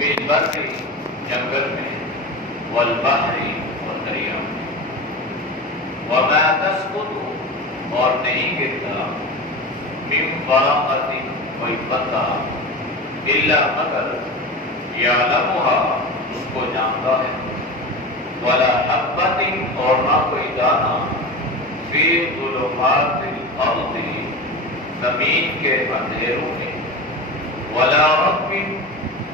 بالبر جنگل میں، والبحر اور دریا میں، وما تسقط اور نہیں گرتا، من ورقۃ کوئی پتا، الا مگر یعلمها اس کو جانتا ہے، ولا حبۃ اور نہ کوئی دانہ، فی ظلمات الارض زمین کے اندھیروں میں، ولا رطب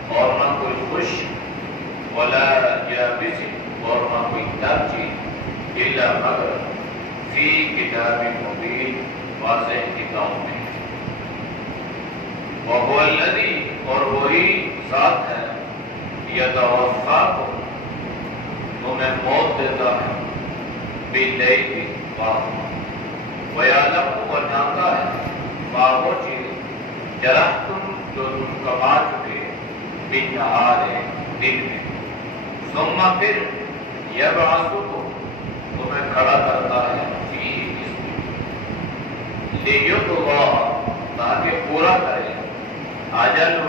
اور نہ کوئی خشک، ولا یابس اور نہ کوئی تر چیز، الا مگر فی کتاب مبین واضح کتاب میں۔ وہو الذی اور وہی ذات ہے، یتوفاکم تمہیں موت دیتا ہے، باللیل رات، ویعلم اور جانتا ہے ما وہ چیز جرحتم جو تم کما چکے، بالنہار دن میں، ثم پھر یبعثکم تمہیں کھڑا کرتا ہے، فیہ اس میں، لیقضی تاکہ پورا کرے، اجل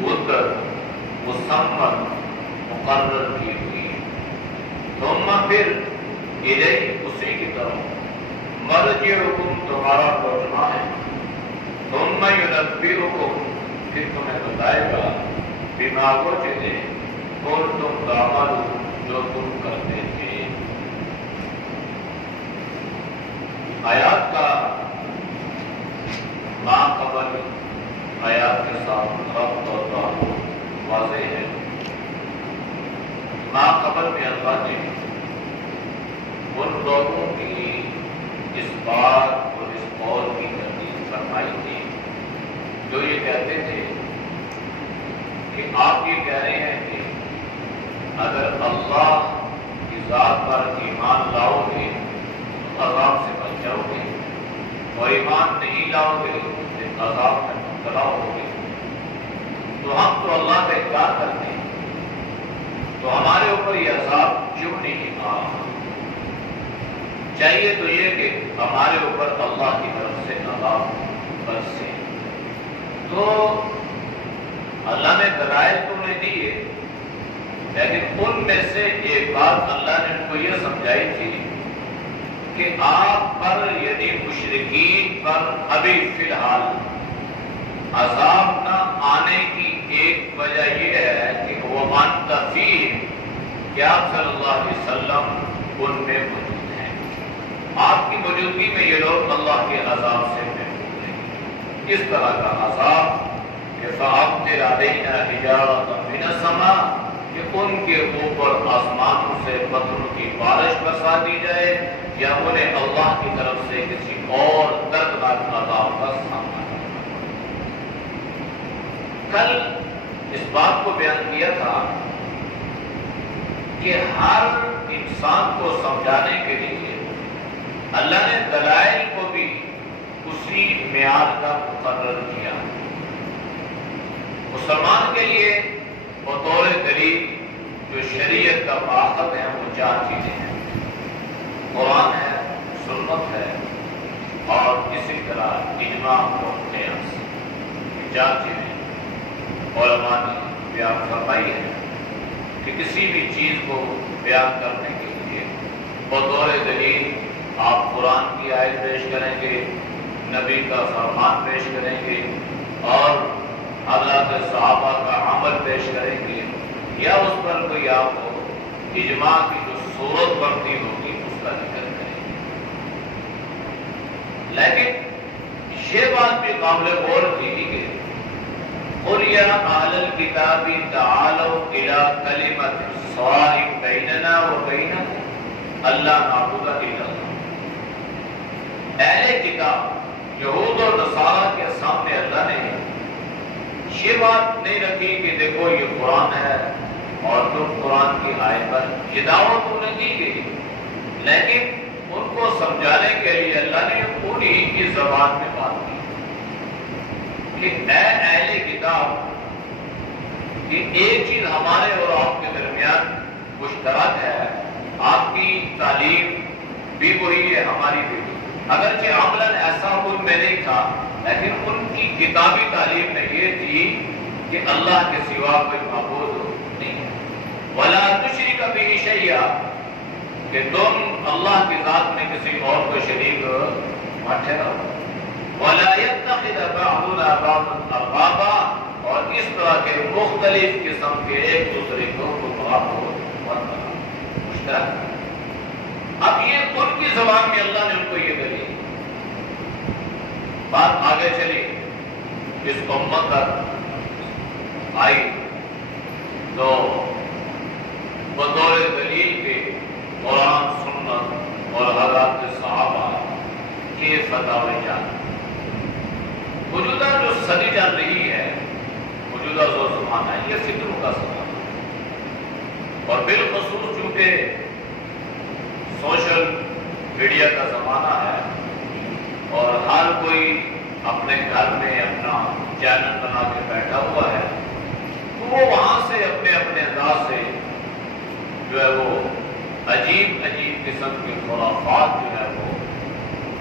مدت مسمى مقرر کی ہوئی، ثم پھر الیہ اسی کی طرف، مرجعکم تمہارا لوٹنا ہے، ثم ینبئکم پھر تمہیں بتائے گا، بما وہ چیزیں کنتم تعملون جو تم کرتے تھے۔ آیات کا ما قبل آیات کے ساتھ ربط اور تعلق واضح ہے۔ ما قبل میں اللہ نے ان لوگوں کی اس بات اور اس قول کی تردید فرمائی تھی جو یہ کہتے تھے کہ آپ یہ کہہ رہے ہیں کہ اگر اللہ کی ذات پر ایمان لاؤ گے تو عذاب سے بچ جاؤ گے، اور ایمان نہیں لاؤ گے تو عذاب میں مبتلا ہوگے، تو ہم تو اللہ کا انکار کرتے ہیں، تو ہمارے اوپر یہ عذاب کیوں نہیں آ؟ چاہیے تو یہ کہ ہمارے اوپر اللہ کی طرف سے عذاب برسے۔ تو اللہ نے دلائل تو نہیں دیے، لیکن ان میں سے ایک بات اللہ نے ان کو یہ سمجھائی تھی کہ آپ پر یعنی مشرکین پر ابھی فی الحال عذاب نہ آنے کی ایک وجہ یہ ہے کہ وہ وَأَنْتَ فِيهِمْ کہ آپ صلی اللہ علیہ وسلم ان میں موجود ہیں، آپ کی موجودگی میں یہ لوگ اللہ کے عذاب سے محفوظ ہیں۔ اس طرح کا عذاب کہ فَأَمْطِرْ عَلَيْنَا حِجَارَةً مِّنَ السَّمَاءِ کہ ان کے اوپر آسمانوں سے پتھروں کی بارش برسا دی جائے، یا انہیں اللہ کی طرف سے کسی اور دردناک عذاب کا سامنا کرنا۔ کل اس بات کو بیان کیا تھا کہ ہر انسان کو سمجھانے کے لیے اللہ نے دلائل کو بھی اسی معیار کا مقرر کیا۔ مسلمان کے لیے بطور دلیل جو شریعت کا ماخذ ہے وہ چار چیزیں ہیں، قرآن ہے، سنت ہے، اور اسی طرح اجماع اور قیاس۔ یہ چار چیزیں علماء نے بیان فرمائی ہے کہ کسی بھی چیز کو بیان کرنے کے لیے بطور دلیل آپ قرآن کی آیت پیش کریں گے، نبی کا فرمان پیش کریں گے، اور اللہ کے صحابہ کا عمل پیش کریں گے، یا اس پر کوئی آپ کو اجماع کی جو صورت بنتی ہوگی اس کا ذکر کریں گے۔ لیکن یہ بات بھی قابل غور تھی کہ قُلْ يَا أَهْلَ الْكِتَابِ تَعَالَوْا إِلَىٰ كَلِمَةٍ سَوَاءٍ بَيْنَنَا وَبَيْنَكُمْ أَلَّا نَعْبُدَ إِلَّا اللَّهَ۔ اہل کتاب یہود اور نصارہ کے سامنے اللہ نے یہ بات نہیں رکھی کہ دیکھو یہ قرآن ہے اور تم قرآن کی آیت پر، یہ دعوت انہیں دی گئی، لیکن ان کو سمجھانے کے لیے اللہ نے انہی کی زبان میں بات کی کہ اے اہل کتاب، کہ ایک چیز ہمارے اور آپ کے درمیان مشترک ہے، آپ کی تعلیم بھی وہی ہے، ہماری بھی، اگرچہ عملاً ایسا ان میں نہیں تھا، لیکن ان کی کتابی تعلیم میں یہ تھی کہ اللہ کے سوا کوئی معبود ولا تشرک به شیئا، کہ تم اللہ کی ذات میں کسی اور کو شریک مت ٹھہراؤ، ولا يتخذ بعضنا بعضا اربابا، اور اس طرح کے مختلف قسم کے ایک دوسرے کو مت بناؤ مشترک۔ اب یہ ان کی زبان میں اللہ نے ان کو یہ دلیل، بات آگے چلی، اس امت تک آئی تو بطور دلیل کے قرآن سنت اور حضرات صحابہ کے فتاوی جان، موجودہ جو صدی چل رہی ہے، موجودہ جو زمانہ ہے، یہ فکروں کا زمانہ ہے، اور بالخصوص چونکہ سوشل میڈیا کا زمانہ ہے اور ہر کوئی اپنے گھر میں اپنا چینل بنا کے بیٹھا ہوا ہے، تو وہ وہاں سے اپنے اپنے انداز سے جو ہے وہ عجیب عجیب قسم کے خرافات جو ہے وہ،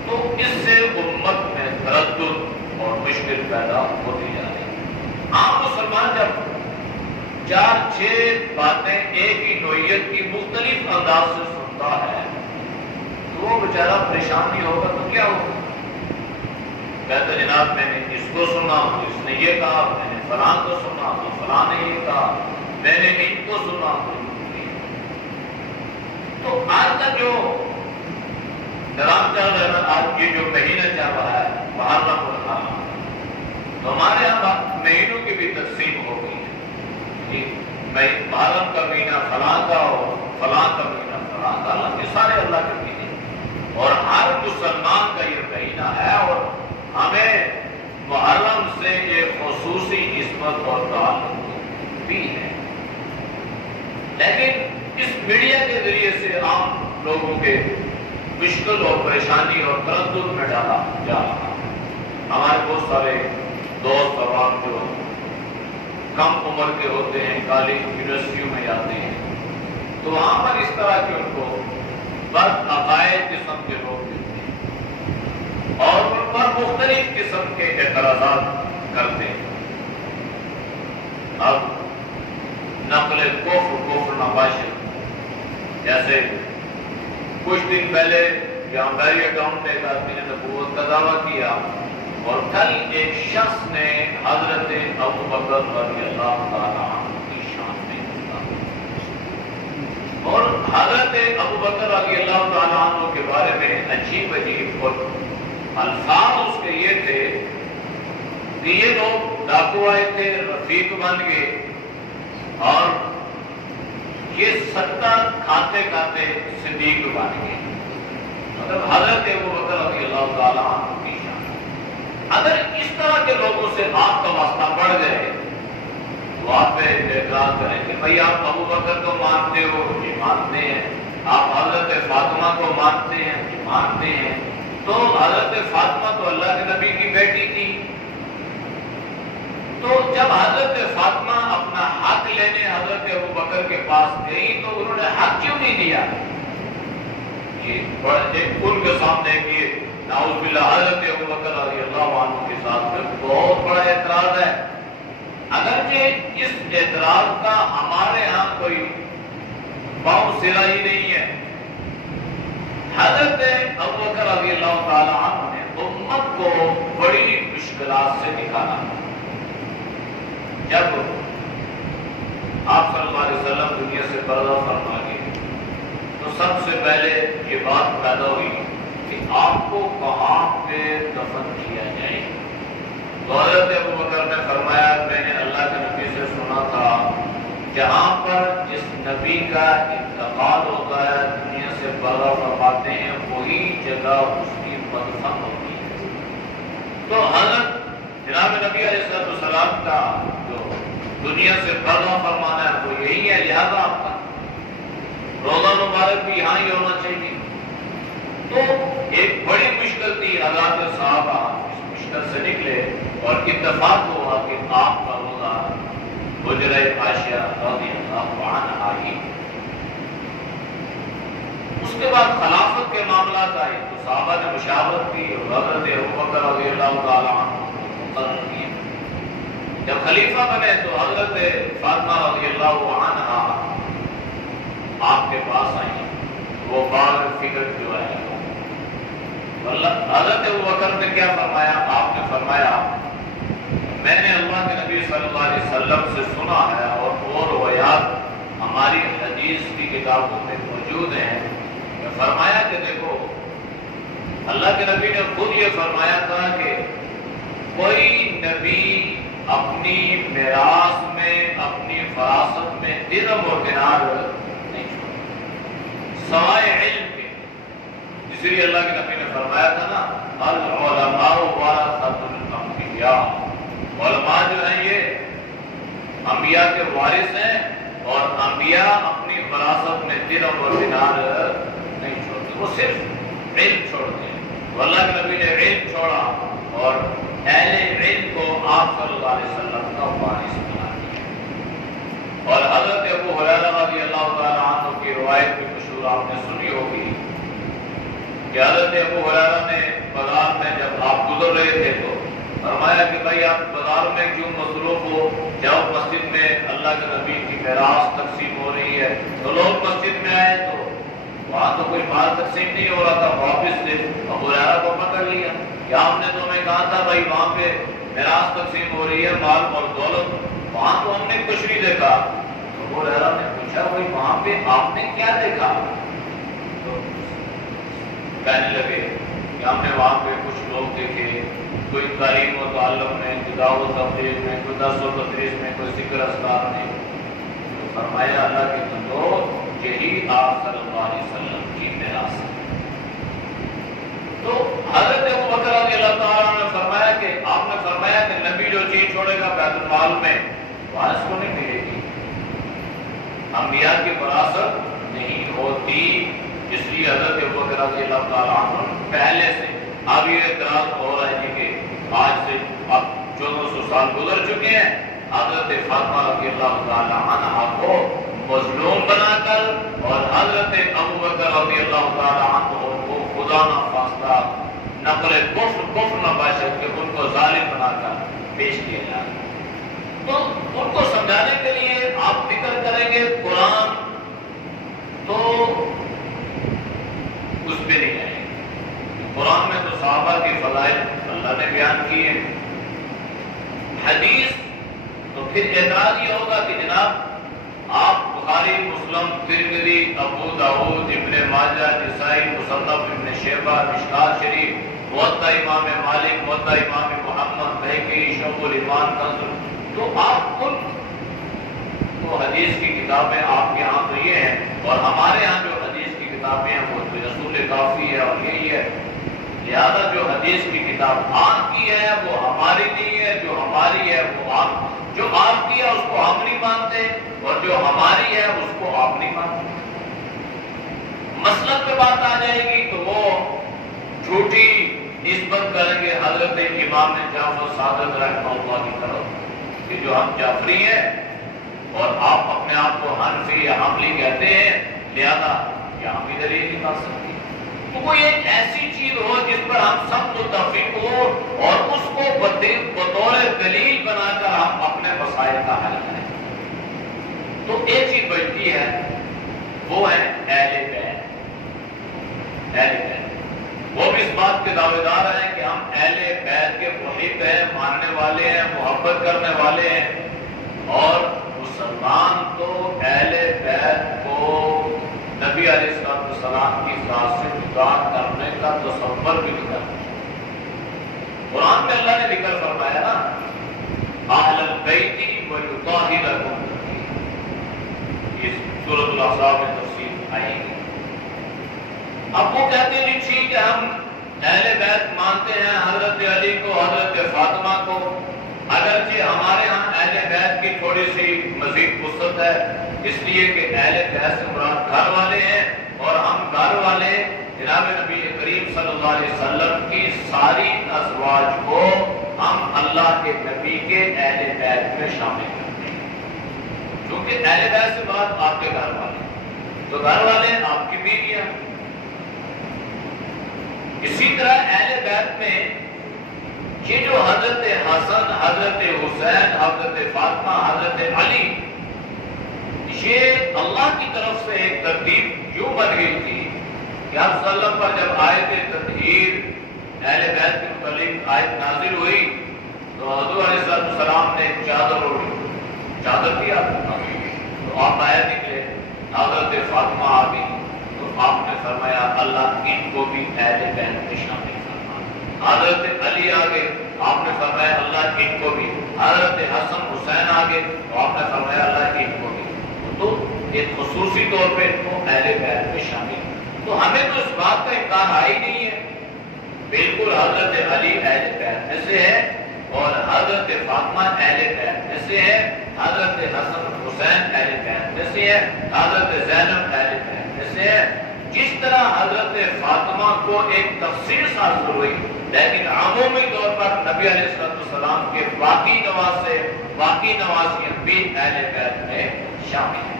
تو اس سے امت میں تردد اور مشکل پیدا ہوتی جا رہی ہے۔ عام مسلمان جب 4-6 باتیں ایک ہی نوعیت کی مختلف انداز سے سنتا ہے تو وہ بیچارہ پریشان نہیں ہوگا تو کیا ہوگا؟ کہتے جناب میں نے اس کو سنا تو اس نے یہ کہا، میں نے فلاں کو سنا تو فلاں نے یہ کہا، میں نے ان کو سنا تو آج کا جو نظام چل رہا ہے، آج یہ جو مہینہ چل رہا ہے محرم الحرام، تو ہمارے یہاں مہینوں کی بھی تقسیم ہو گئی ہے، محرم کا مہینہ فلاں کا اور فلاں کا مہینہ فلاں کا، یہ سارے اللہ کے مہینے اور ہر مسلمان کا یہ مہینہ ہے، اور ہمیں محرم سے ایک خصوصی عصمت اور تعلق بھی ہے۔ لیکن اس میڈیا کے ذریعے سے عام لوگوں کے مشکل اور پریشانی اور تردد میں ڈالا جا رہا۔ ہمارے بہت سارے دوست اور جو کم عمر کے ہوتے ہیں، کالج یونیورسٹیوں میں جاتے ہیں، تو وہاں پر اس طرح کے ان کو بد عقائد قسم کے لوگ ملتے ہیں اور ان پر مختلف قسم کے اعتراضات کرتے ہیں۔ اب نقل کفر نباشر، جیسے کچھ دن پہلے یہاں میری اکاؤنٹ میں ایک آدمی نے نبوت کا دعویٰ کیا، اور کل ایک شخص نے حضرت ابو بکر رضی اللہ تعالیٰ عنہ کی شان میں اور حضرت ابو بکر رضی اللہ تعالیٰ عنہ کے بارے میں عجیب عجیب اور الفاظ اس کے یہ تھے کہ یہ لوگ ڈاکو آئے تھے، رفیق بن گئے، اور یہ ستا کھاتے کھاتے صدیق بن گئے۔ مطلب حضرت ابو بکر رضی اللہ تعالیٰ عنہ کی شان۔ اگر اس طرح کے لوگوں سے آپ کا واسطہ بڑھ جائے تو آپ پہ اعتراض کریں کہ بھائی آپ ابو بکر کو مانتے ہو، یہ مانتے ہیں، آپ حضرت فاطمہ کو مانتے ہیں، یہ مانتے ہیں، تو حضرت فاطمہ تو اللہ کے نبی کی بیٹی تھی، تو جب حضرت فاطمہ اپنا حق لینے حضرت ابو بکر کے پاس گئی تو انہوں نے حق کیوں نہیں دیا؟ یہ ان کے سامنے کہ نعوذ باللہ حضرت ابو بکر رضی اللہ عنہ کے ساتھ میں بہت بڑا اعتراض ہے۔ اگرچہ اس اعتراض کا ہمارے ہاں کوئی پاؤں سرا ہی نہیں ہے، حضرت ابو بکر رضی اللہ تعالی عنہ نے امت کو بڑی مشکلات سے نکالا۔ جب آپ صلی اللہ علیہ وسلم دنیا سے پردہ فرما گئے تو سب سے پہلے یہ بات پیدا ہوئی کہ آپ کو کہاں پہ دفن کیا جائے۔ تو حضرت ابو بکر نے فرمایا میں نے اللہ کے نبی سے سنا تھا جہاں پر جس نبی کا انتقال ہوتا ہے دنیا سے پردہ فرماتے ہیں وہی جگہ اس کی مدفن ہوتی ہے۔ تو حضرت جناب نبی علیہ السلام کا جو دنیا سے پردہ فرمانا ہے وہ یہی ہے، لہذا آپ کا روزہ مبارک بھی یہاں ہی ہونا چاہیے۔ تو ایک بڑی مشکل تھی، حضرات صحابہ اس مشکل سے نکلے اور اتفاق ہوا کہ آپ کا روزہ حجرہ عائشہ رضی اللہ عنہا ہی۔ اس کے بعد خلافت کے معاملات آئے تو صحابہ نے مشاورت کی اور حضرت ابوبکر رضی اللہ تعالی عنہ مقرر کیا۔ جب خلیفہ بنے تو حضرت فاطمہ رضی اللہ عنہا آپ کے پاس آئی وہ بار فکر جو ہے حضرت ابوبکر نے کیا فرمایا؟ آپ نے فرمایا میں نے اللہ کے نبی صلی اللہ علیہ وسلم سے سنا ہے اور وہ روایات ہماری حدیث کی کتابوں میں موجود ہیں. فرمایا کہ دیکھو اللہ کے نبی نے خود یہ فرمایا تھا کہ کوئی نبی اپنی میراث میں اپنی فراست میں درہم اور دینار نہیں چھوڑا سوائے علم کے. اس لیے اللہ کے نبی نے فرمایا تھا نا العلماء ورثۃ الانبیاء، علماء جو ہیں یہ انبیاء کے وارث ہیں اور انبیاء اپنی وراثت میں درہم اور دینار نہیں چھوڑتے، وہ صرف علم چھوڑتے ہیں. تو اللہ کے نبی نے علم چھوڑا اور اہل علم کو آپ صلی اللہ علیہ وسلم کا وارث بنا دیا. اور حضرت ابو ہریرہ رضی اللہ تعالی عنہ کی روایت بھی مشہور آپ نے سنی ہوگی کہ حضرت ابو ہریرہ نے بازار میں جب آپ گزر رہے تھے تو فرمایا کہ بھائی آپ بازار میں کیوں مصروف ہو، جب مسجد میں اللہ کے نبی کی میراث تقسیم ہو رہی ہے. تو لوگ مسجد میں آئے تو وہاں تو کوئی مال تقسیم نہیں ہو رہا تھا، واپس سے ابو ہریرہ کو پکڑ لیا. کیا ہم نے تمہیں کہا تھا بھائی وہاں پہ میراث تقسیم ہو رہی ہے مال اور دولت، وہاں تو ہم نے کچھ نہیں دیکھا. ابو ہریرہ نے پوچھا بھائی وہاں پہ آپ نے کیا دیکھا؟ تو کہنے لگے کہ ہم نے وہاں پہ کچھ لوگ دیکھے، کوئی تعلیم و تعلم میں، کوئی دعوت و تبلیغ میں، کوئی درس و تدریس میں، کوئی ذکر اذکار میں. تو فرمایا اللہ کے بندو یہی آپ صلی اللہ علیہ وسلم کی میراث ہے. تو حضرت ابوبکر رضی اللہ تعالیٰ نے فرمایا کہ آپ نے فرمایا کہ نبی جو چیز چھوڑے گا بیت المال میں وارث کو نہیں ملے گی، انبیاء کی وراثت نہیں ہوتی. اس لیے حضرت ابوبکر رضی اللہ تعالیٰ عنہ پہلے سے اب یہ اعتراض ہو رہا ہے کہ آج سے اب 1400 سال گزر چکے ہیں، حضرت فاطمہ رضی اللہ تعالیٰ عنہ کو مظلوم بنا کر اور حضرت ابوبکر رضی اللہ تعالیٰ عنہ کو خدا نہ خواستہ نقل کفر نہ باشد کہ ان کو ظالم بنا کر پیش کیا جائے. تو ان کو سمجھانے کے لیے آپ ذکر کریں گے قرآن تو اس پہ نہیں آئے. قرآن میں تو صحابہ کی فضائل اللہ نے بیان کی ہے، حدیث تو پھر اعتراض یہ ہوگا کہ جناب آپ بخاری، مسلم، ترمذی، ابو داؤد، ابن ماجہ، نسائی، مصنف ابن شیبہ، مشکات شریف، موطا امام مالک، موطا امام محمد، بہقی، شعب الایمان، کنز، تو آپ خود تو حدیث کی کتابیں آپ کے ہاں تو یہ ہیں اور ہمارے ہاں جو حدیث کی کتابیں ہیں وہ رسول کافی ہے اور یہی ہے. لہذا جو حدیث کی کتاب آپ کی ہے وہ ہماری نہیں ہے، جو ہماری ہے وہ آپ، جو آپ کی ہے اس کو ہم نہیں مانتے اور جو ہماری ہے اس کو آپ نہیں مانتے. مسلک پہ بات آ جائے گی تو وہ جھوٹی نسبت کریں گے حضرت امام جعفر صادق رحمہ اللہ کی طرف کہ جو ہم جعفری ہیں اور آپ اپنے آپ کو حنفی یا حنبلی کہتے ہیں، لہذا یہاں بھی دلیل نہیں کر سکتی. تو کوئی ایک ایسی چیز ہو جس پر ہم سب متفق ہو اور اس کو بطور دلیل بنا کر ہم اپنے مسائل کا حل کریں. تو ایک چیز بچتی ہے وہ ہے اہل بیت. اہل بیت وہ بھی اس بات کے دعوے دار ہیں کہ ہم اہل بیت کے محب ہیں، ماننے والے ہیں، محبت کرنے والے ہیں. اور مسلمان تو اہل بیت کو نبی علیہ السلام کی ذات سے جدا کرنے کا تصور بھی نہیں کرتا. قرآن میں اللہ نے ذکر فرمایا نا اہل البیت ویطہرکم، اس سورۃ الاحزاب میں تفصیل آئی ہے. اب وہ کہتے ہیں جی ٹھیک ہے ہم اہل بیت مانتے ہیں حضرت علی کو، حضرت فاطمہ کو، اگرچہ ہمارے ہاں اہل بیت کی تھوڑی سی مزید وسعت ہے اس لیے کہ اہل بیت سے مراد گھر والے ہیں اور ہم گھر والے جناب نبی کریم صلی اللہ علیہ وسلم کی ساری ازواج کو ہم اللہ کے نبی کے اہل بیت میں شامل کرتے ہیں. کیونکہ اہل بیت سے مراد آپ کے گھر والے، تو گھر والے آپ کی بیویاں. اسی طرح اہل بیت میں یہ جو حضرت حسن، حضرت حسین، حضرت فاطمہ، حضرت علی، یہ اللہ کی طرف سے ایک ترتیب یوں بن گئی تھی کہ آپ صلی اللہ علیہ وسلم پر جب آیت تطہیر اہل بیت کے متعلق آیت نازل ہوئی تو حضور علیہ السلام نے چادر اوڑھی، چادر دیا تو آپ باہر نکلے، حضرت فاطمہ آ گئی تو آپ نے فرمایا اللہ ان کو بھی اہل بیت میں شامل فرما۔ حضرت علی آ گئے، آپ نے فرمایا اللہ ان کو بھی، حضرت حسن حسین آ گئے تو آپ نے فرمایا اللہ ان کو بھی، تو ایک خصوصی طور پہ ان کو اہل بیت میں شامل۔ تو ہمیں تو اس بات کا انکار ہی نہیں ہے، بالکل حضرت علی اہل بیت میں سے ہے اور حضرت فاطمہ اہل بیت میں سے ہے، حضرت حسن حسین اہل بیت میں سے ہے، حضرت زینب اہل بیت میں سے ہے۔ جس طرح حضرت فاطمہ کو ایک تخصیص حاصل ہوئی، لیکن عمومی طور پر نبی علیہ السلام کے باقی نواسے، باقی نواسیاں بھی اہل بیت میں شامل ہیں۔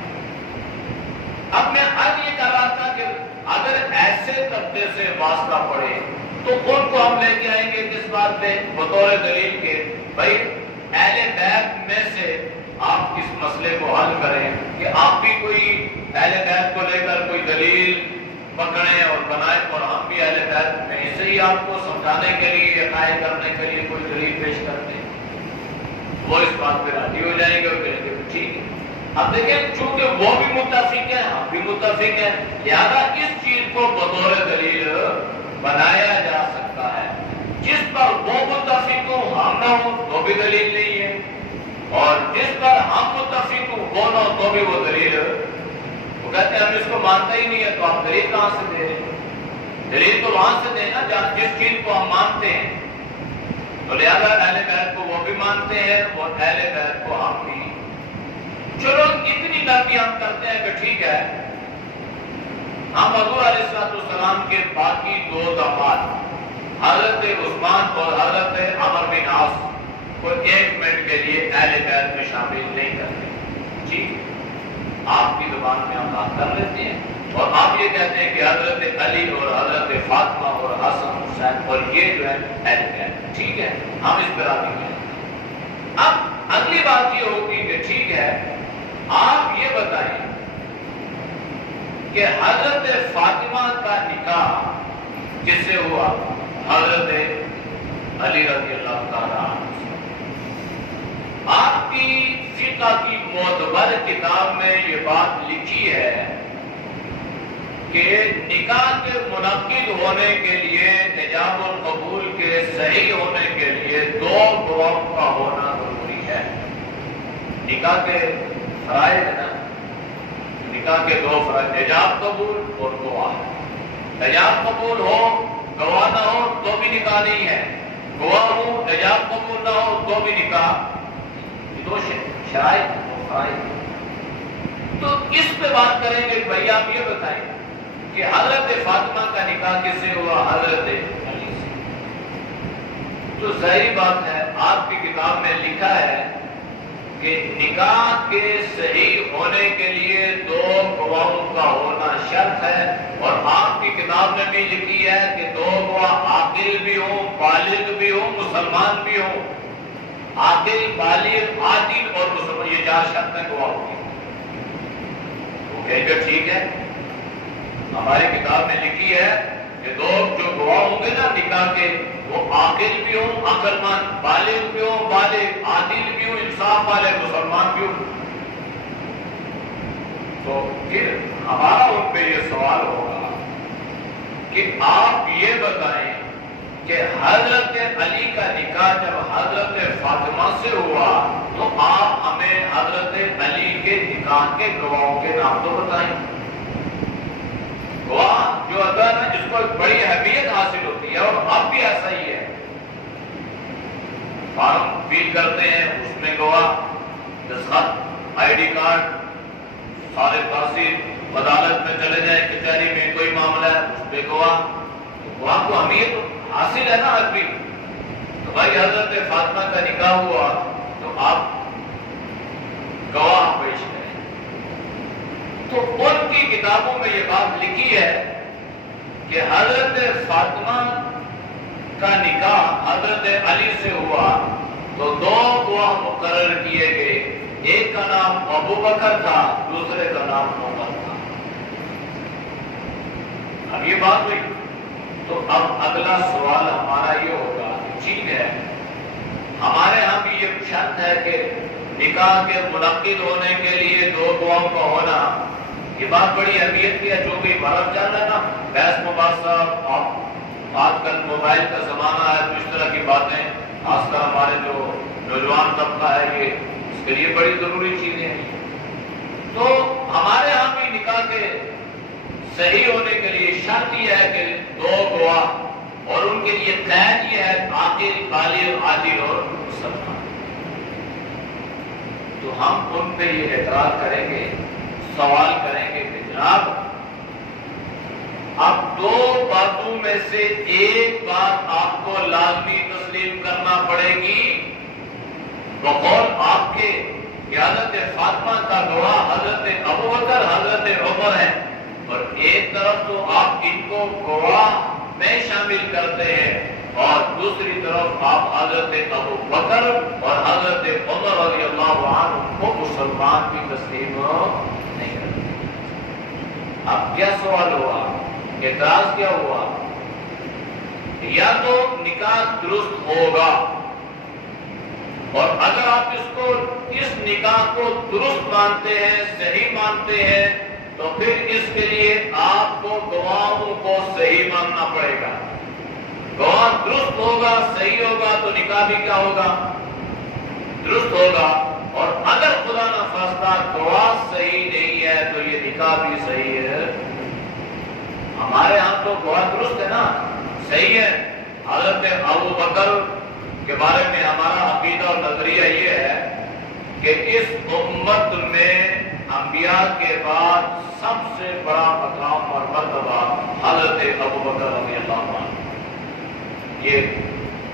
اب میں آج یہ کہہ رہا تھا کہ اگر ایسے طبقے سے واسطہ پڑے تو ان کو ہم لے کے آئیں گے کس بات پہ؟ بطور دلیل کے بھائی اہل بیت میں سے آپ اس مسئلے کو حل کریں کہ آپ بھی کوئی اہل بیت کو لے کر کوئی دلیل پکڑیں اور بنائیں اور ہم بھی اہل بیت میں اسے ہی آپ کو سمجھانے کے لیے، قائل کرنے کے لیے کوئی دلیل پیش کرتے ہیں، وہ اس بات پہ راضی ہو جائیں گے اور کہیں گے ٹھیک ہے۔ اب دیکھیں چونکہ وہ بھی متفق ہیں ہم بھی متفق ہیں، لہذا اس چیز کو بطور دلیل بنایا جا سکتا ہے۔ جس پر وہ متفق ہوں ہم نہ ہوں تو بھی دلیل نہیں ہے، اور جس پر ہم متفق ہوں وہ نہ ہو تو بھی وہ دلیل، وہ کہتے ہیں ہم اس کو مانتے ہی نہیں ہے، تو آپ دلیل کہاں سے دے رہے ہیں؟ دلیل تو وہاں سے دینا جہاں جس چیز کو ہم مانتے ہیں۔ تو لہذا اہل بیت کو وہ بھی مانتے ہیں اور اہل بیت کو ہم بھی۔ چلو اتنی لمبی ہم کرتے ہیں کہ ٹھیک ہے، ہم حضور علیہ السلام کے باقی دو داماد حضرت عثمان اور حضرت عمر بن عاص کو ایک منٹ کے لیے اہل بیت میں شامل نہیں کرتے، ٹھیک، آپ کی زبان میں ہم بات کر لیتے ہیں اور آپ یہ کہتے ہیں کہ حضرت علی اور حضرت فاطمہ اور حسن حسین اور یہ جو ہے اہل بیت، ٹھیک ہے، ہم اس پر راضی ہیں۔ اب اگلی بات یہ ہوگی کہ ٹھیک ہے، آپ یہ بتائیں کہ حضرت فاطمہ کا نکاح کس سے ہوا؟ حضرت علی رضی اللہ تعالیٰ عنہ۔ آپ کی فقہ کی معتبر کتاب میں یہ بات لکھی ہے کہ نکاح کے منعقد ہونے کے لیے، ایجاب القبول کے صحیح ہونے کے لیے دو گواہوں کا ہونا ضروری ہے۔ نکاح کے فرائض ہے نا، نکاح کے دو فرائض، ایجاب قبول اور گواہ۔ ایجاب قبول ہو گواہ نہ ہو تو بھی نکاح نہیں ہے، گواہ ہو ایجاب قبول نہ ہو تو بھی نکاح، دو شرائط اور فرائض۔ تو اس پہ بات کریں گے بھائی آپ یہ بتائیں کہ حضرت فاطمہ کا نکاح کس سے ہوا؟ حضرت علی سے۔ تو ظاہری بات ہے آپ کی کتاب میں لکھا ہے کہ نکاح کے صحیح ہونے کے لیے دو گواہوں کا ہونا شرط ہے، اور آپ کی کتاب میں بھی لکھی ہے کہ دو گواہ عاقل بھی ہوں، بالغ بھی ہوں، مسلمان بھی ہوں۔ عاقل، بالغ، عادل اور مسلمان، یہ چار شرطیں گواہوں کی۔ وہ کہیں گے ٹھیک ہے، ہماری کتاب میں لکھی ہے کہ دو جو گواہ ہوں گے نا نکاح کے، وہ عاقل بھی ہوں، عقل مند، بالغ بھی ہوں، بالغ، عادل بھی ہوں، انصاف والے، مسلمان بھی ہوں۔ تو پھر ہمارا ان پہ یہ سوال ہوگا کہ آپ یہ بتائیں کہ حضرت علی کا نکاح جب حضرت فاطمہ سے ہوا تو آپ ہمیں حضرت علی کے نکاح کے گواہوں کے نام تو بتائیں۔ گواہ جو ہوتا ہے نا، جس کو ایک بڑی اہمیت حاصل ہوتی ہے، اور اب بھی ایسا ہی ہے، فارم فیل کرتے ہیں اس میں گواہ، دستخط، آئی ڈی کارڈ، سارے تاثیر، عدالت میں چلے جائیں کچہری میں کوئی معاملہ ہے اس پہ گواہ، گواہ کو اہمیت حاصل ہے نا آج بھی۔ تو بھائی حضرت فاطمہ کا نکاح ہوا تو آپ گواہ پیش کریں۔ تو ان کی کتابوں میں یہ بات لکھی ہے کہ حضرت فاطمہ کا نکاح حضرت علی سے ہوا تو دو گواہ مقرر کیے گئے، ایک کا نام ابو بکر تھا، دوسرے کا نام عمر تھا۔ اب یہ بات ہوئی تو اب اگلا سوال ہمارا یہ ہوگا، ٹھیک ہے ہمارے ہاں بھی یہ شرط ہے کہ نکاح کے منعقد ہونے کے لیے دو گواہوں کا ہونا، یہ بات بڑی اہمیت کی ہے۔ جو بھی مرد جانا ہے نا بحث مباحثہ، آج کل موبائل کا زمانہ ہے تو اس طرح کی باتیں خاص کر ہمارے جو نوجوان طبقہ ہے یہ اس کے لیے بڑی ضروری چیزیں ہیں۔ تو ہمارے ہاں بھی نکاح کے صحیح ہونے کے لیے شرط یہ ہے کہ دو گواہ، اور ان کے لیے قید یہ ہے عاقل، بالغ، عادل اور مسلمان۔ تو ہم ان پہ یہ اعتراض کریں گے، سوال کریں گے کہ جناب اب دو باتوں میں سے ایک بات آپ کو لازمی تسلیم کرنا پڑے گی، بقول آپ کے کہ حضرت فاطمہ کا گواہ حضرت ابوبکر، حضرت عمر ہیں، اور ایک طرف تو آپ ان کو گواہ میں شامل کرتے ہیں اور دوسری طرف آپ حضرت ابوبکر اور حضرت عمر رضی اللہ عنہ کو مسلمان بھی تسلیم نہیں کرتے۔ اب کیا سوال ہوا، اعتراض کیا ہوا؟ یا تو نکاح درست ہوگا، اور اگر آپ اس نکاح کو درست مانتے ہیں، صحیح مانتے ہیں، تو پھر اس کے لیے آپ کو گواہوں کو صحیح ماننا پڑے گا۔ گواہ درست ہوگا، صحیح ہوگا تو نکاح بھی کیا ہوگا؟ درست ہوگا۔ اور اگر خدا نہ خواستہ گواہ صحیح نہیں ہے تو یہ نکاح بھی صحیح ہے۔ ہمارے ہاں تو گواہ درست ہے نا، صحیح ہے۔ حضرت ابو بکر کے بارے میں ہمارا عقیدہ اور نظریہ یہ ہے کہ اس امت میں انبیاء کے بعد سب سے بڑا مقام اور مرتبہ حضرت ابو بکر رضی اللہ عنہ۔ یہ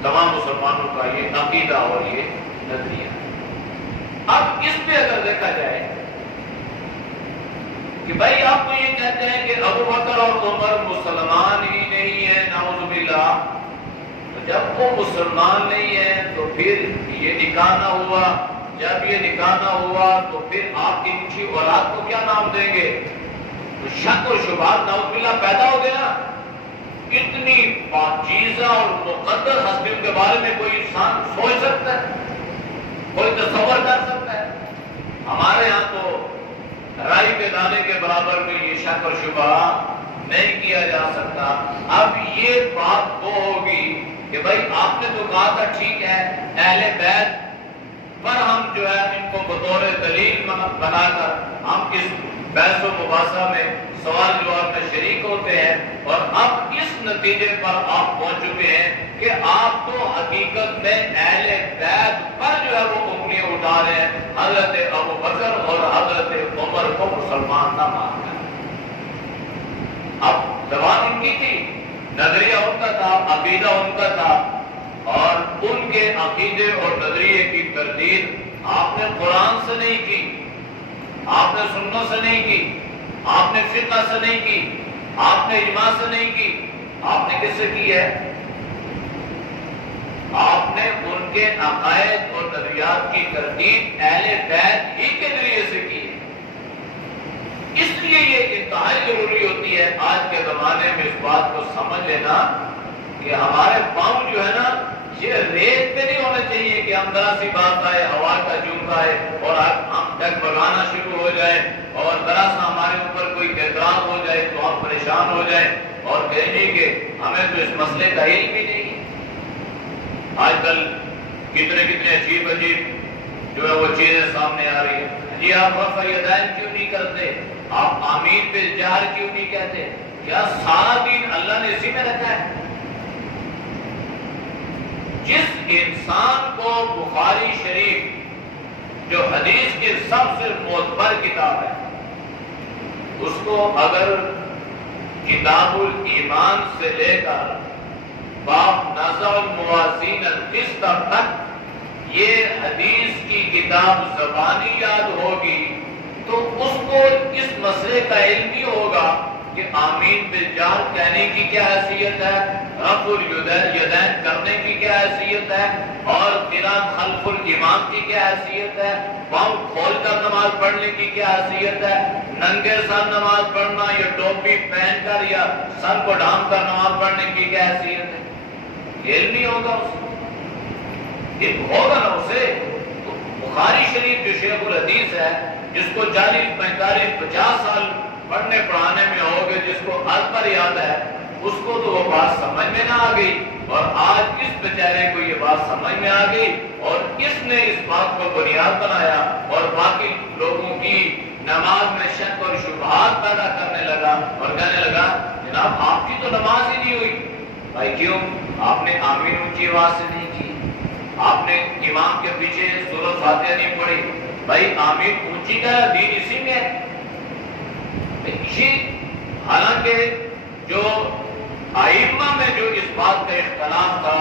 تمام مسلمانوں کا یہ عقیدہ اور یہ نظریہ۔ اب اس پہ اگر دیکھا جائے کہ بھائی آپ تو یہ کہتے ہیں کہ ابو بکر اور عمر مسلمان ہی نہیں ہیں، نعوذ باللہ، تو جب وہ مسلمان نہیں ہیں تو پھر یہ نکاح نہ ہوا، جب یہ نکاح نہ ہوا تو پھر آپ ان کی اولاد کو کیا نام دیں گے؟ تو شک و شبہات نعوذ باللہ پیدا ہو گیا نا۔ اتنی پاکیزہ اور مقدس ہستیوں کے بارے میں کوئی انسان سوچ سکتا ہے، کوئی تصور کر سکتا ہے؟ ہمارے ہاں تو رائی کے دانے کے برابر بھی یہ شک اور شبہ نہیں کیا جا سکتا۔ اب یہ بات وہ ہوگی کہ بھائی آپ نے تو کہا تھا ٹھیک ہے اہل بیت پر ہم جو ہے ان کو بطور دلیل بنا کر ہم اس بحث و مباحثہ میں سوال جواب میں شریک ہوتے ہیں، اور اب اس نتیجے پر آپ پہنچ چکے ہیں کہ آپ تو حقیقت میں اہل بیت پر جو ہے وہ انگلیاں اٹھا رہے ہیں، حضرت ابو بکر اور حضرت عمر کو مسلمان نہ مان کر۔ اب زبان ان کی تھی، نظریہ ان کا تھا، عقیدہ ان کا تھا، اور ان کے عقیدے اور نظریے کی تردید آپ نے قرآن سے نہیں کی، آپ نے سنت سے نہیں کی، آپ نے فقہ سے نہیں کی، آپ نے اجماع سے نہیں کی، آپ نے کس سے کی ہے؟ آپ نے ان کے عقائد اور نظریات کی تردید اہل بیت ہی کے ذریعے سے کی ہے۔ اس لیے یہ انتہائی ضروری ہوتی ہے آج کے زمانے میں اس بات کو سمجھ لینا کہ ہمارے پاؤں جو ہے نا یہ ریت پہ نہیں ہونا چاہیے کہ ہم ذرا سی بات آئے، ہوا کا جھونکا آئے اور ہم ڈگ بگانا شروع ہو جائے، اور ذرا سا ہمارے اوپر کوئی اعتراض ہو جائے تو ہم پریشان ہو جائیں اور کہیں گے ہمیں تو اس مسئلے کا علم ہی نہیں ہے۔ آج کل کتنے عجیب جو ہے وہ چیزیں سامنے آ رہی ہیں۔ جی آپ رفع یدین کیوں نہیں کرتے؟ آپ آمین پہ جہر کیوں نہیں کہتے؟ کیا سارا دین اللہ نے اسی میں رکھا ہے؟ جس انسان کو بخاری شریف جو حدیث کی سب سے معتبر کتاب ہے اس کو اگر کتاب الایمان سے لے کر باب نزع الموازین القسط تک یہ حدیث کی کتاب زبانی یاد ہوگی تو اس کو اس مسئلے کا علم بھی ہوگا کہ آمین بالجار کہنے کی کیا حیثیت ہے، رفع الیدین کرنے کی کیا حیثیت ہے، اور قراءت خلف الامام کی کیا حیثیت ہے، پاؤں کھول کر نماز پڑھنے کی کیا حیثیت ہے، ننگے سر نماز پڑھنا یا ٹوپی پہن کر یا سر کو ڈھانپ کر نماز پڑھنے کی کیا حیثیت ہے، علم نہیں ہوگا اسے، علم ہوگا نا اسے۔ تو بخاری شریف جو شیخ الحدیث ہے، جس کو 40 45 50 سال پڑھنے پڑھانے میں ہو گئے، جس کو ازبر یاد ہے، اس کو تو وہ بات سمجھ میں نہ آ گئی، اور آج اس بیچارے کو یہ بات سمجھ میں آ گئی، اور اس نے اس بات کو بنیاد بنایا اور باقی لوگوں کی نماز میں شک اور شبہات پیدا کرنے لگا اور کہنے لگا جناب آپ کی تو نماز ہی نہیں ہوئی۔ بھائی کیوں؟ آپ نے آمین اونچی آواز سے نہیں کی، آپ نے امام کے پیچھے سورۃ فاتحہ نہیں پڑھی۔ بھائی آمین اونچی کا دین اسی میں ہے۔ حالانکہ جو ائمہ میں جو اس بات کا اختلاف تھا،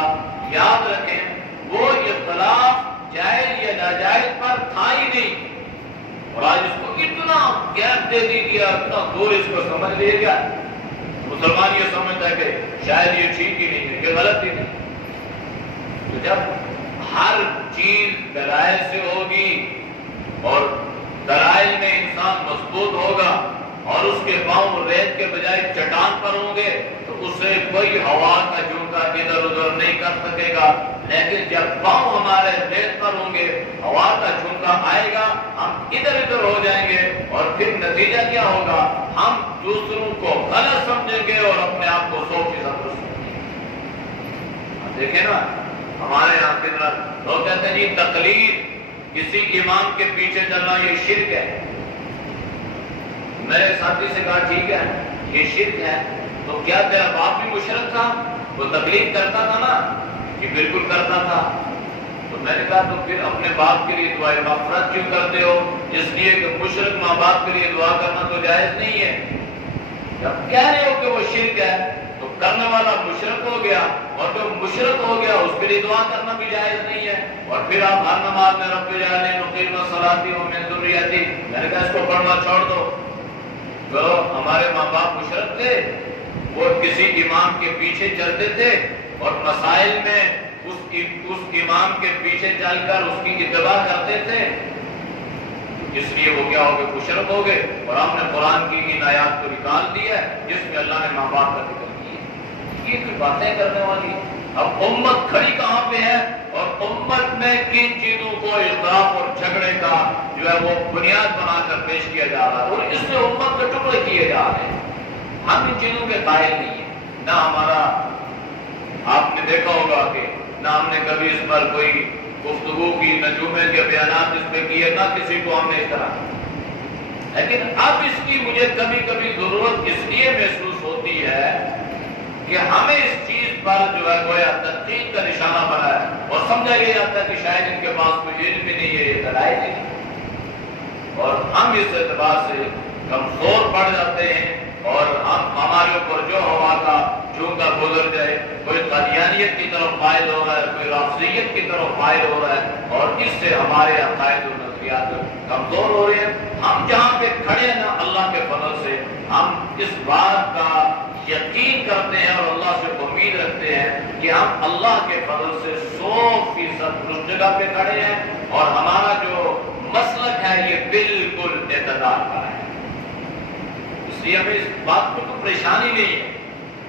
یاد رکھیں وہ اختلاف جائز یا ناجائز پر تھا ہی نہیں، اور آج اس کو اتنا گیپ دے دی گیا، اتنا دور اس کو سمجھ لیا گیا، مسلمان یہ سمجھتا ہے کہ شاید یہ ٹھیک ہی نہیں ہے، یہ غلط ہی نہیں۔ تو جب ہر چیز دلائل سے ہوگی اور دلائل میں انسان مضبوط ہوگا اور اس کے پاؤں ریت کے بجائے چٹان پر ہوں گے تو اسے کوئی ہوا کا جھونکا ادھر ادھر نہیں کر سکے گا، لیکن جب پاؤں ہمارے ریت پر ہوں گے، ہوا کا جھونکا آئے گا، ہم ادھر ادھر ہو جائیں گے، اور پھر نتیجہ کیا ہوگا، ہم دوسروں کو غلط سمجھیں گے اور اپنے آپ کو 100% سمجھیں گے۔ دیکھیں نا ہمارے یہاں کتنا لوگ کہتے ہیں جی تقلید، کسی امام کے پیچھے چلنا یہ شرک ہے۔ میرے ساتھی سے کہا ٹھیک ہے یہ شرک ہے، تو کیا تیرا باپ بھی مشرک تھا؟ وہ تقلید کرتا تھا نا؟ کہ بالکل کرتا تھا۔ تو میں نے کہا تو پھر اپنے باپ کے لیے دعائے مغفرت کیوں کرتے ہو؟ اس لیے کہ مشرک ماں باپ کے لیے دعا کرنا تو جائز نہیں ہے۔ جب کہہ رہے ہو کہ وہ شرک ہے تو کرنے والا مشرک ہو گیا، اور جو مشرک ہو گیا اس کے لیے دعا کرنا بھی جائز نہیں ہے۔ اور پھر آپ ہر نماز میں رب اجعلنی مقیم الصلاۃ ومن ذریتی، میں نے کہا اس کو پڑھنا چھوڑ دو۔ جو ہمارے ماں باپ مشرک تھے وہ کسی امام کے پیچھے چلتے تھے اور مسائل میں اس امام کے پیچھے چل کر اس کی اتباع کرتے تھے، اس لیے وہ کیا ہو گئے؟ مشرک ہو گئے، اور ہم نے قرآن کی ان آیات کو نکال دیا جس میں اللہ نے ماں باپ کا ذکر کیا۔ یہ باتیں کرنے والی اب امت کھڑی کہاں پہ ہے، اور امت میں کن چیزوں کو اختلاف اور جھگڑے کا جو ہے وہ بنیاد بنا کر پیش کیا جا رہا ہے، اور اس سے امت کے ٹکڑے کیے جا رہے ہیں۔ ہم ان چیزوں کے قائل نہیں ہیں، نہ ہمارا، آپ نے دیکھا ہوگا کہ نہ ہم نے کبھی اس پر کوئی گفتگو کی، نہ جمعے کے بیانات اس پہ کیے، نہ کسی کو ہم نے اس طرح، لیکن اب اس کی مجھے کبھی کبھی ضرورت اس لیے محسوس ہوتی ہے کہ ہمیں اس چیز پر جو ہے گویا تنقید کا نشانہ بنا ہے، اور سمجھا یہ جاتا ہے کہ شاید ان کے پاس کوئی علم بھی نہیں ہے، یہ دلائل نہیں، اور ہم اس اعتبار سے کمزور پڑ جاتے ہیں، اور ہمارے اوپر جو ہوا کا جھونکا گزر جائے، کوئی قادیانیت کی طرف مائل ہو رہا ہے، کوئی رافضیت کی طرف مائل ہو رہا ہے، اور اس سے ہمارے عقائد و نظریات کمزور ہو رہے ہیں۔ ہم جہاں پہ کھڑے ہیں نا، اللہ کے فضل سے ہم اس بات کا یقین کرتے ہیں اور اللہ سے امید رکھتے ہیں کہ ہم اللہ کے فضل سے 100% اس جگہ پہ کھڑے ہیں، اور ہمارا جو مسلک ہے یہ بالکل اعتدال کا ہے، اس لیے ہمیں اس بات کو کوئی پریشانی نہیں ہے۔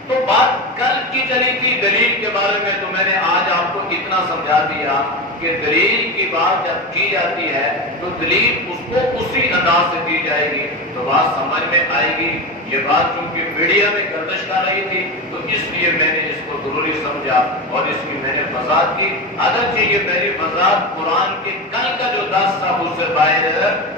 تو بات کل کی چلی تھی دلیل کے بارے میں، تو میں نے آج آپ کو اتنا سمجھا دیا کہ دلیل کی بات جب کی جاتی ہے تو دلیل اس کو اسی انداز سے دی جائے گی تو بات سمجھ میں آئے گی۔ یہ بات چونکہ میڈیا میں گردش کر رہی تھی تو اس لیے میں نے اس کو ضروری سمجھا اور اس کی میں نے وضاحت کی، اگرچہ یہ میری وضاحت قرآن کے کل کا جو درس تھا اس سے باہر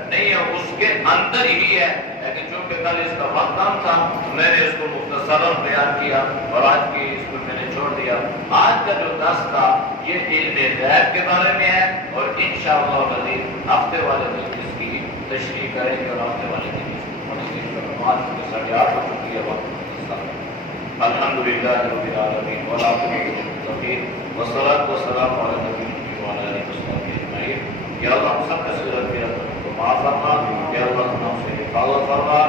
نہیں ہے، اس کے اندر ہی ہے، لیکن چونکہ کل اس کا وقت کم تھا میں نے اس کو مختصراً بیان کیا اور آج کی اس کو میں نے چھوڑ دیا۔ آج کا جو درس تھا یہ علم غیب کے بارے میں ہے، اور انشاءاللہ العزیز ہفتے والے دن اس کی تشریح کریں گے، اور ہفتے والے دن الحمدللہ رب العالمین والصلاۃ والسلام علی نبینا وعلی آلہ وصحبہ اجمعین۔ یا اللہ ہم سب کا صغیر کو معاف فرما، یا اللہ ہم سے حفاظت فرما،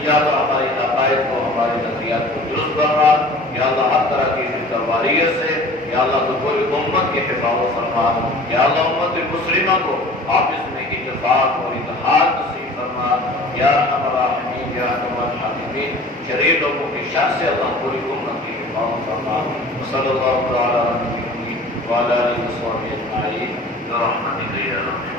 یا اللہ ہماری عقائد کو ہمارے نظریات کو درست فرما، یا اللہ ہر طرح کی فتنہ واریت سے، یا اللہ تو پوری امت کے حفاظت فرما، یا اللہ امت مسلمہ کو آپس میں اتفاق اور اتحاد نصیب فرما، یا ارحم الراحمین یا ارحم الراحمین، شریر لوگوں کی شر سے اللہ پوری امت کی حفاظت فرما۔ صلی اللہ علیہ وسلم وعلی آلہ وصحبہ اجمعین برحمتک یا رب۔